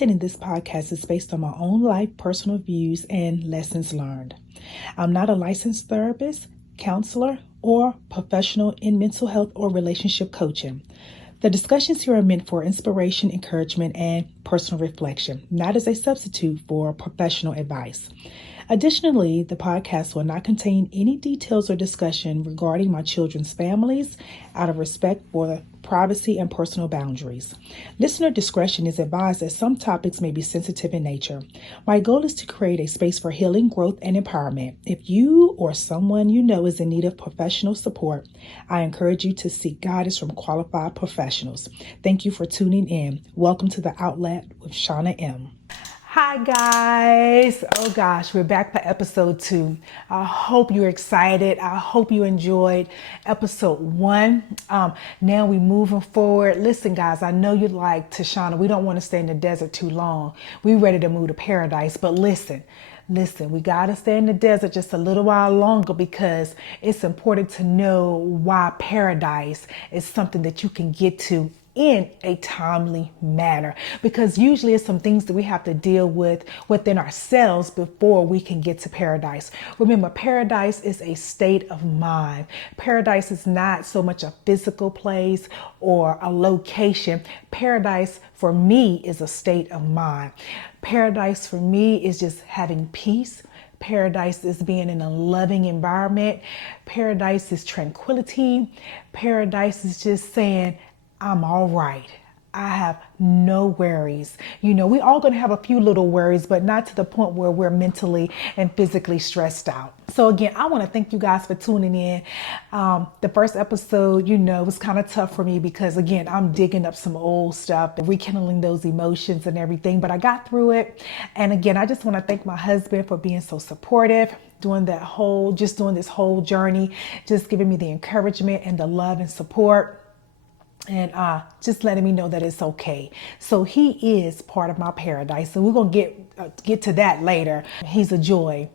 content in this podcast is based on my own life, personal views, and lessons learned. I'm not a licensed therapist, counselor, or professional in mental health or relationship coaching. The discussions here are meant for inspiration, encouragement, and personal reflection, not as a substitute for professional advice. Additionally, the podcast will not contain any details or discussion regarding my children's families out of respect for the privacy and personal boundaries. Listener discretion is advised as some topics may be sensitive in nature. My goal is to create a space for healing, growth, and empowerment. If you or someone you know is in need of professional support, I encourage you to seek guidance from qualified professionals. Thank you for tuning in. Welcome to The Outlet with Shauna M. Hi guys. Oh gosh, we're back for episode 2. I hope you're excited. I hope you enjoyed episode 1. Now we moving forward. Listen guys, I know you like Tashana. We don't want to stay in the desert too long. We ready to move to paradise, but listen, we got to stay in the desert just a little while longer because it's important to know why paradise is something that you can get to in a timely manner, because usually it's some things that we have to deal with within ourselves before we can get to paradise. Remember, paradise is a state of mind. Paradise is not so much a physical place or a location. Paradise for me is a state of mind. Paradise for me is just having peace. Paradise is being in a loving environment. Paradise is tranquility. Paradise is just saying, I'm all right. I have no worries. You know, we all going to have a few little worries, but not to the point where we're mentally and physically stressed out. So again, I want to thank you guys for tuning in. The first episode, was kind of tough for me because again, I'm digging up some old stuff and rekindling those emotions and everything, but I got through it. And again, I just want to thank my husband for being so supportive, doing this whole journey, just giving me the encouragement and the love and support. And just letting me know that it's okay. So he is part of my paradise. So we're going to get to that later. He's a joy.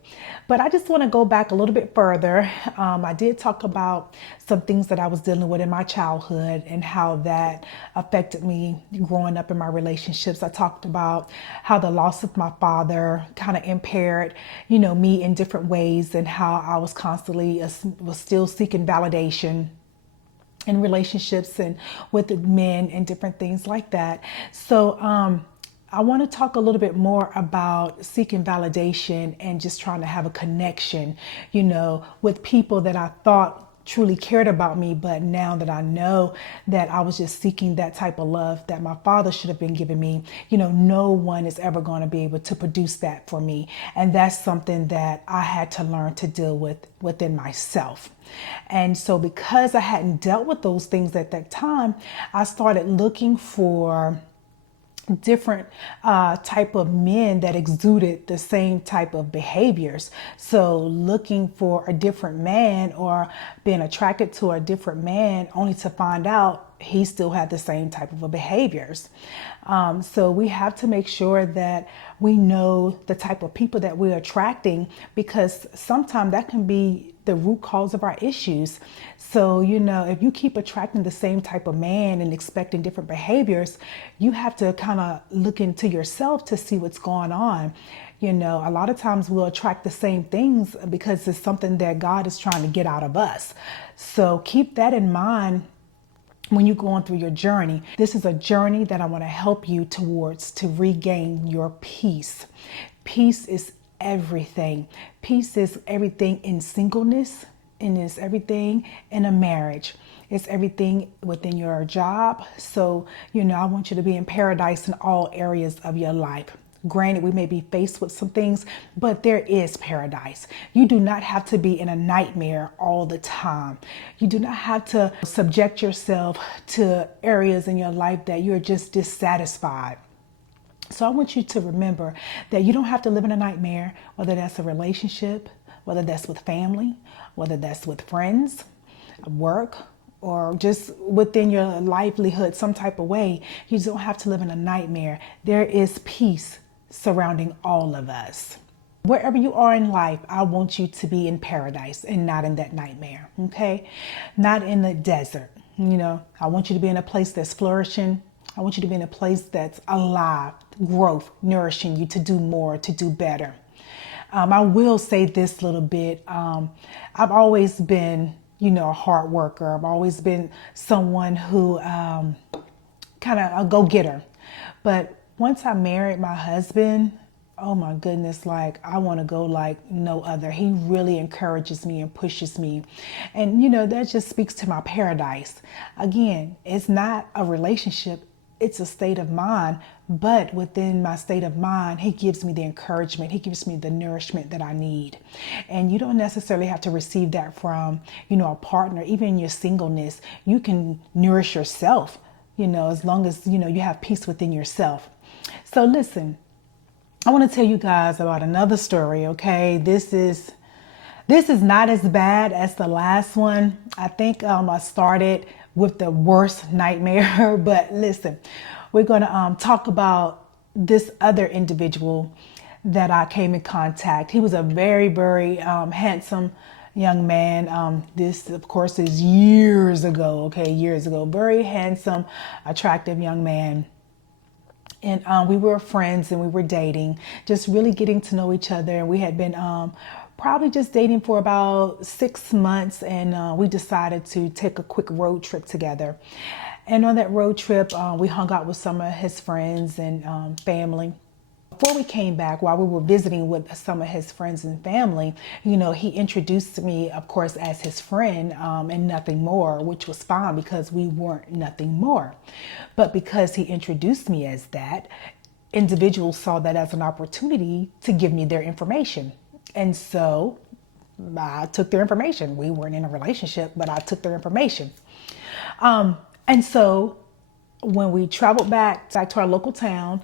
But I just want to go back a little bit further. I did talk about some things that I was dealing with in my childhood and how that affected me growing up in my relationships. I talked about how the loss of my father kind of impaired, me in different ways, and how I was constantly was still seeking validation in relationships and with men and different things like that. So I want to talk a little bit more about seeking validation and just trying to have a connection, with people that I thought truly cared about me. But now that I know that I was just seeking that type of love that my father should have been giving me, no one is ever going to be able to produce that for me. And that's something that I had to learn to deal with within myself. And so because I hadn't dealt with those things at that time, I started looking for different type of men that exuded the same type of behaviors. So looking for a different man or being attracted to a different man only to find out he still had the same type of behaviors. So we have to make sure that we know the type of people that we're attracting, because sometimes that can be the root cause of our issues. So, if you keep attracting the same type of man and expecting different behaviors, you have to kind of look into yourself to see what's going on. A lot of times we'll attract the same things because it's something that God is trying to get out of us. So keep that in mind when you're going through your journey. This is a journey that I want to help you towards to regain your peace. Peace is everything. Peace is everything in singleness, and it's everything in a marriage. It's everything within your job. So, I want you to be in paradise in all areas of your life. Granted, we may be faced with some things, but there is paradise. You do not have to be in a nightmare all the time. You do not have to subject yourself to areas in your life that you're just dissatisfied. So I want you to remember that you don't have to live in a nightmare, whether that's a relationship, whether that's with family, whether that's with friends, work, or just within your livelihood, some type of way. You don't have to live in a nightmare. There is peace surrounding all of us. Wherever you are in life, I want you to be in paradise and not in that nightmare, okay? Not in the desert. I want you to be in a place that's flourishing, I want you to be in a place that's alive, growth, nourishing you to do more, to do better. I will say this little bit. I've always been, a hard worker. I've always been someone who kind of a go-getter. But once I married my husband, oh my goodness, like I want to go like no other. He really encourages me and pushes me. And that just speaks to my paradise. Again, it's not a relationship, it's a state of mind, but within my state of mind, he gives me the encouragement, he gives me the nourishment that I need. And you don't necessarily have to receive that from, a partner. Even in your singleness, you can nourish yourself, as long as, you have peace within yourself. So listen, I want to tell you guys about another story, okay? This is not as bad as the last one. I think I started with the worst nightmare, but listen, we're going to talk about this other individual that I came in contact. He was a very, very handsome young man. This, of course, is years ago, okay? Years ago. Very handsome, attractive young man. And we were friends and we were dating, just really getting to know each other. And we had been probably just dating for about 6 months. And we decided to take a quick road trip together. And on that road trip, we hung out with some of his friends and family. Before we came back, while we were visiting with some of his friends and family, he introduced me, of course, as his friend and nothing more, which was fine because we weren't nothing more. But because he introduced me as that, individuals saw that as an opportunity to give me their information. And so I took their information. We weren't in a relationship, but I took their information. And so when we traveled back to our local town,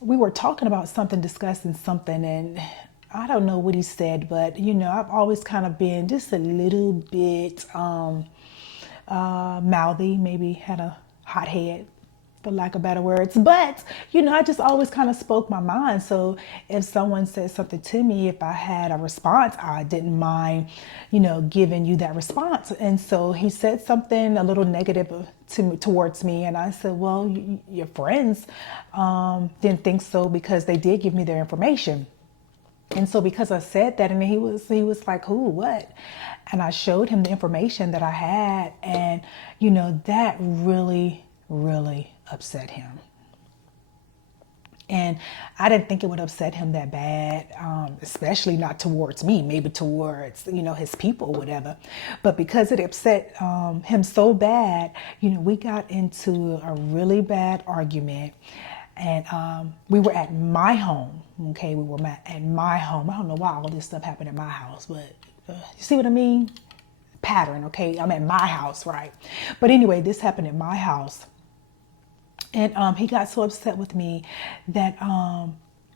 we were talking about something, discussing something, and I don't know what he said, but I've always kind of been just a little bit mouthy, maybe had a hot head, for lack of better words. But I just always kind of spoke my mind. So if someone said something to me, if I had a response, I didn't mind, giving you that response. And so he said something a little negative towards me, and I said, well, your friends didn't think so because they did give me their information. And so because I said that, and he was like, who, what? And I showed him the information that I had, and that really, really upset him. And I didn't think it would upset him that bad, especially not towards me, maybe towards, his people, whatever. But because it upset him so bad, we got into a really bad argument. And we were at my home, okay? We were at my home. I don't know why all this stuff happened at my house, but you see what I mean? Pattern, okay? I'm at my house, right? But anyway, this happened at my house. And he got so upset with me that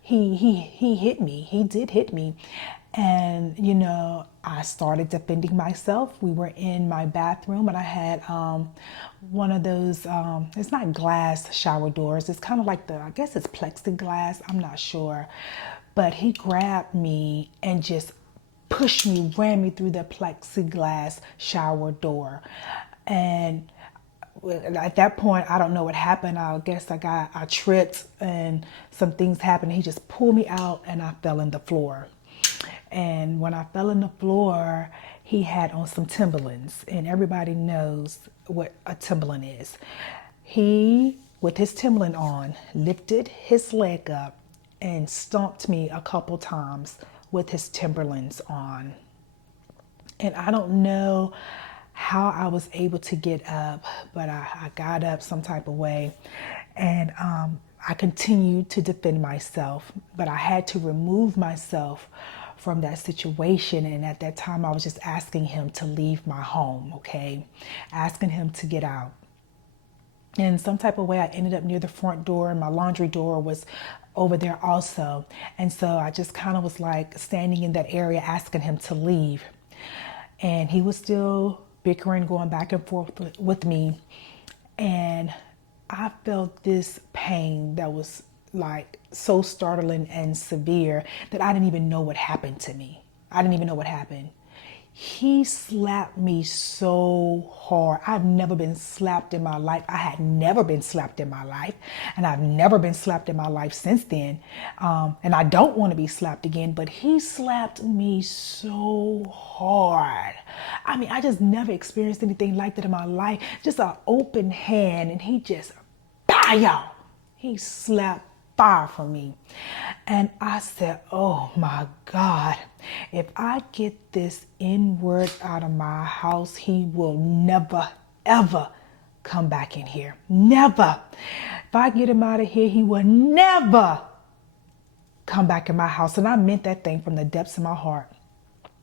he hit me. He did hit me. And, I started defending myself. We were in my bathroom, and I had one of those, it's not glass shower doors. It's kind of like I guess it's plexiglass. I'm not sure. But he grabbed me and just pushed me, ran me through the plexiglass shower door. And at that point, I don't know what happened. I guess I tripped and some things happened. He just pulled me out and I fell in the floor. And when I fell in the floor, he had on some Timberlands, and everybody knows what a Timberland is. He, with his Timberland on, lifted his leg up and stomped me a couple times with his Timberlands on. And I don't know how I was able to get up, but I got up some type of way. And I continued to defend myself, but I had to remove myself from that situation. And at that time, I was just asking him to leave my home, okay? Asking him to get out. In some type of way, I ended up near the front door, and my laundry door was over there also. And so I just kind of was like standing in that area asking him to leave. And he was still bickering, going back and forth with me. And I felt this pain that was like so startling and severe that I didn't even know what happened to me. I didn't even know what happened. He slapped me so hard. I've never been slapped in my life. I had never been slapped in my life. And I've never been slapped in my life since then. And I don't want to be slapped again. But he slapped me so hard. I mean, I just never experienced anything like that in my life. Just an open hand. And he just, y'all. He slapped far from me. And I said, oh my God, if I get this N word out of my house, he will never, ever come back in here. Never. If I get him out of here, he will never come back in my house. And I meant that thing from the depths of my heart.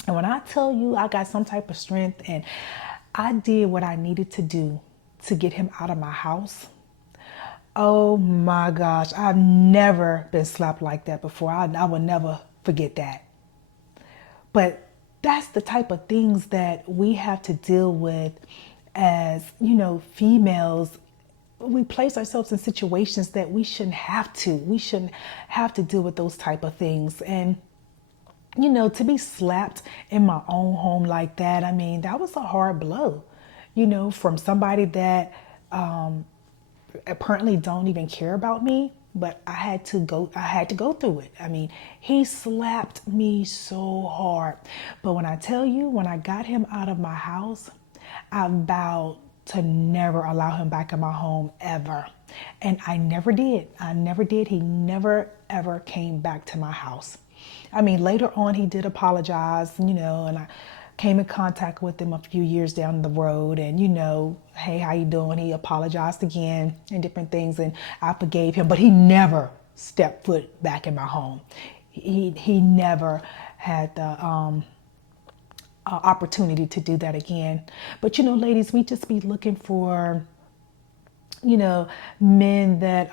And when I tell you I got some type of strength and I did what I needed to do to get him out of my house, oh my gosh, I've never been slapped like that before. I will never forget that. But that's the type of things that we have to deal with as, females. We place ourselves in situations that we shouldn't have to. We shouldn't have to deal with those type of things. And, to be slapped in my own home like that, I mean, that was a hard blow, from somebody that, apparently don't even care about me, but I had to go through it. I mean, he slapped me so hard. But when I tell you, when I got him out of my house, I vowed to never allow him back in my home ever. And I never did. He never ever came back to my house. I mean, later on he did apologize, and I came in contact with him a few years down the road, and hey, how you doing? He apologized again and different things, and I forgave him, but he never stepped foot back in my home. He never had the opportunity to do that again. But ladies, we just be looking for men that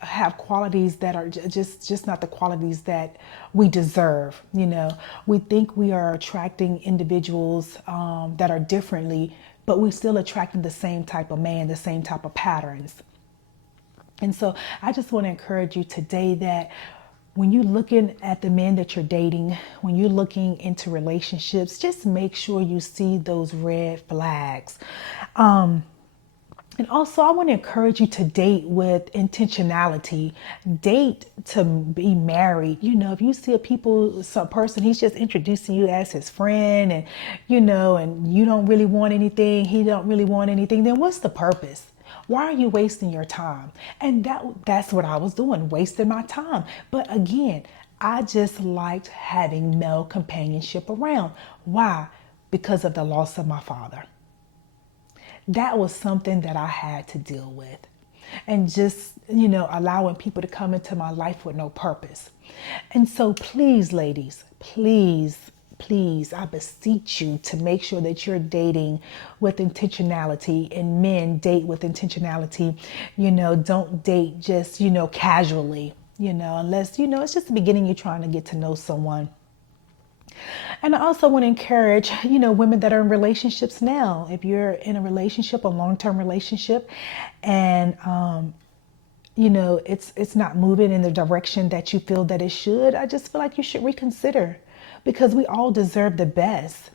have qualities that are just not the qualities that we deserve. We think we are attracting individuals that are differently, but we're still attracting the same type of man, the same type of patterns. And so I just want to encourage you today that when you're looking at the men that you're dating, when you're looking into relationships, just make sure you see those red flags. And also, I want to encourage you to date with intentionality. Date to be married. If you see some person, he's just introducing you as his friend, and and you don't really want anything, he don't really want anything, then what's the purpose? Why are you wasting your time? And that's what I was doing, wasting my time. But again, I just liked having male companionship around. Why? Because of the loss of my father. That was something that I had to deal with. And just, allowing people to come into my life with no purpose. And so please, ladies, please, I beseech you to make sure that you're dating with intentionality, and men date with intentionality. Don't date just, casually, unless, it's just the beginning, you're trying to get to know someone. And I also want to encourage, women that are in relationships now. If you're in a relationship, a long-term relationship, and it's not moving in the direction that you feel that it should, I just feel like you should reconsider, because we all deserve the best.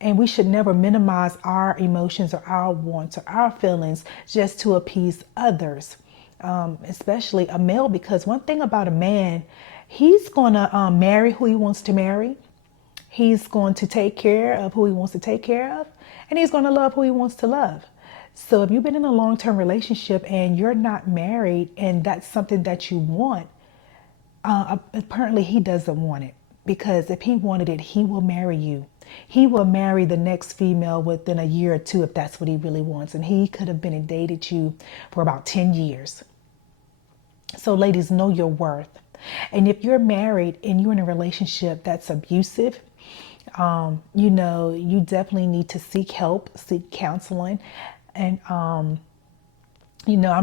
And we should never minimize our emotions or our wants or our feelings just to appease others, especially a male, because one thing about a man, he's going to marry who he wants to marry. He's going to take care of who he wants to take care of, and he's going to love who he wants to love. So if you've been in a long-term relationship and you're not married, and that's something that you want, apparently he doesn't want it, because if he wanted it, he will marry you. He will marry the next female within a year or two if that's what he really wants. And he could have been and dated you for about 10 years. So ladies, know your worth. And if you're married and you're in a relationship that's abusive, you definitely need to seek help, seek counseling. And, I'm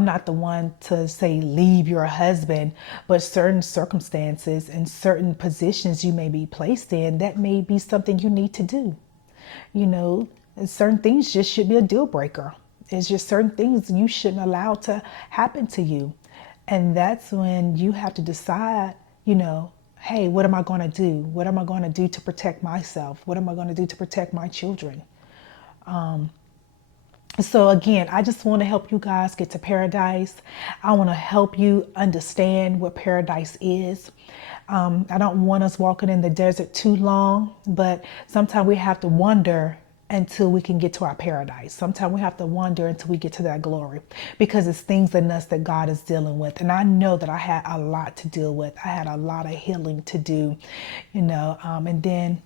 not the one to say leave your husband, but certain circumstances and certain positions you may be placed in, that may be something you need to do. And certain things just should be a deal breaker. It's just certain things you shouldn't allow to happen to you. And that's when you have to decide, hey, what am I going to do? What am I going to do to protect myself? What am I going to do to protect my children? So again, I just want to help you guys get to paradise. I want to help you understand what paradise is. I don't want us walking in the desert too long, but sometimes we have to wander until we can get to our paradise. Sometimes we have to wander until we get to that glory, because it's things in us that God is dealing with. And I know that I had a lot to deal with. I had a lot of healing to do, and then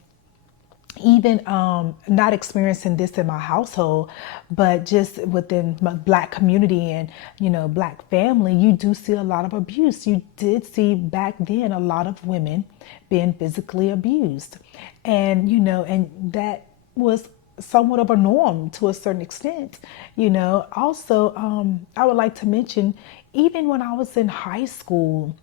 even not experiencing this in my household, but just within my Black community and Black family, you do see a lot of abuse. You did see back then a lot of women being physically abused, and that was somewhat of a norm to a certain extent. Also, I would like to mention, even when I was in high school,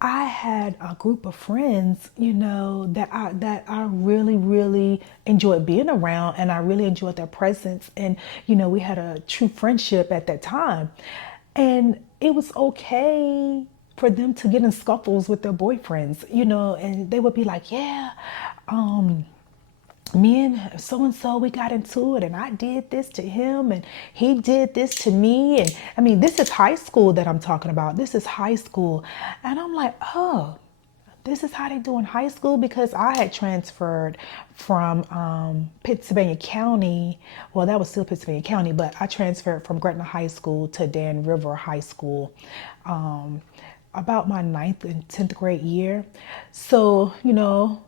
I had a group of friends, that I really, really enjoyed being around, and I really enjoyed their presence. And, we had a true friendship at that time. And it was okay for them to get in scuffles with their boyfriends, and they would be like, yeah, me and so, we got into it, and I did this to him and he did this to me. And I mean, this is high school that I'm talking about. This is high school. And I'm like, oh, this is how they do in high school, because I had transferred from Pennsylvania County. Well, that was still Pennsylvania County, but I transferred from Gretna High School to Dan River High School about my 9th and 10th grade year. So,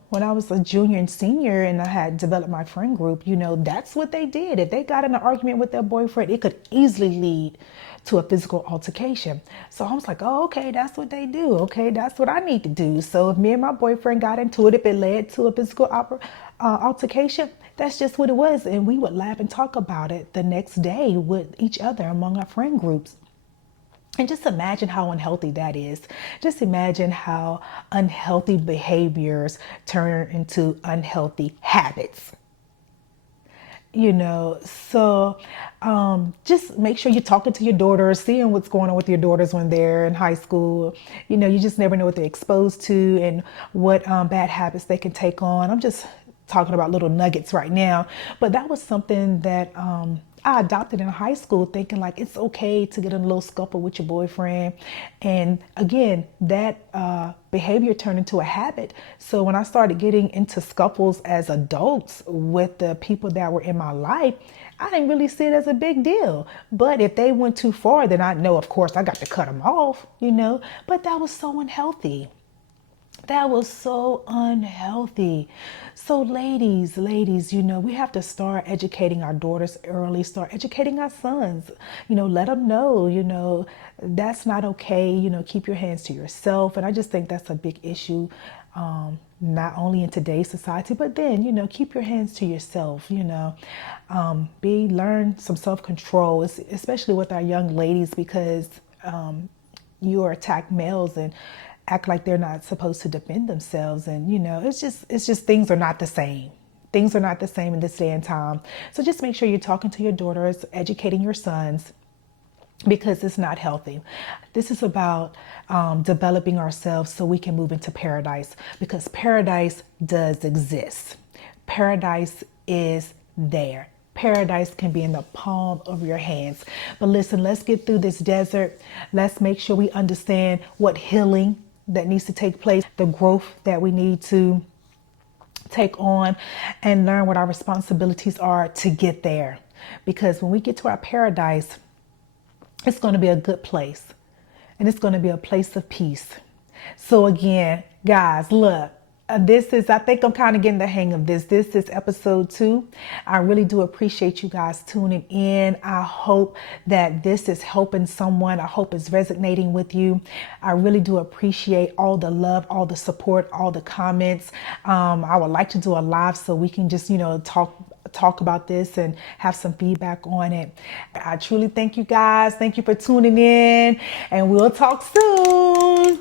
when I was a junior and senior and I had developed my friend group, that's what they did. If they got in an argument with their boyfriend, it could easily lead to a physical altercation. So I was like, oh, okay, that's what they do. Okay, that's what I need to do. So if me and my boyfriend got into it, if it led to a physical altercation, that's just what it was. And we would laugh and talk about it the next day with each other among our friend groups. And just imagine how unhealthy that is. Just imagine how unhealthy behaviors turn into unhealthy habits. So just make sure you're talking to your daughters, seeing what's going on with your daughters when they're in high school. You just never know what they're exposed to and what bad habits they can take on. I'm just talking about little nuggets right now, but that was something that I adopted in high school, thinking like it's okay to get in a little scuffle with your boyfriend. And again, that behavior turned into a habit. So when I started getting into scuffles as adults with the people that were in my life, I didn't really see it as a big deal. But if they went too far, then I know, of course, I got to cut them off, But that was so unhealthy. That was so unhealthy. So ladies, we have to start educating our daughters early, start educating our sons, let them know, that's not okay, keep your hands to yourself. And I just think that's a big issue, not only in today's society, but then, keep your hands to yourself, learn some self-control, especially with our young ladies, because you are attacked males and act like they're not supposed to defend themselves. And it's just things are not the same. Things are not the same in this day and time. So just make sure you're talking to your daughters, educating your sons, because it's not healthy. This is about developing ourselves so we can move into paradise, because paradise does exist. Paradise is there. Paradise can be in the palm of your hands. But listen, let's get through this desert. Let's make sure we understand what healing that needs to take place, the growth that we need to take on, and learn what our responsibilities are to get there. Because when we get to our paradise, it's going to be a good place, and it's going to be a place of peace. So again, guys, look, I think I'm kind of getting the hang of this. This is episode 2. I really do appreciate you guys tuning in. I hope that this is helping someone. I hope it's resonating with you. I really do appreciate all the love, all the support, all the comments. I would like to do a live so we can just, talk about this and have some feedback on it. I truly thank you guys. Thank you for tuning in, and we'll talk soon.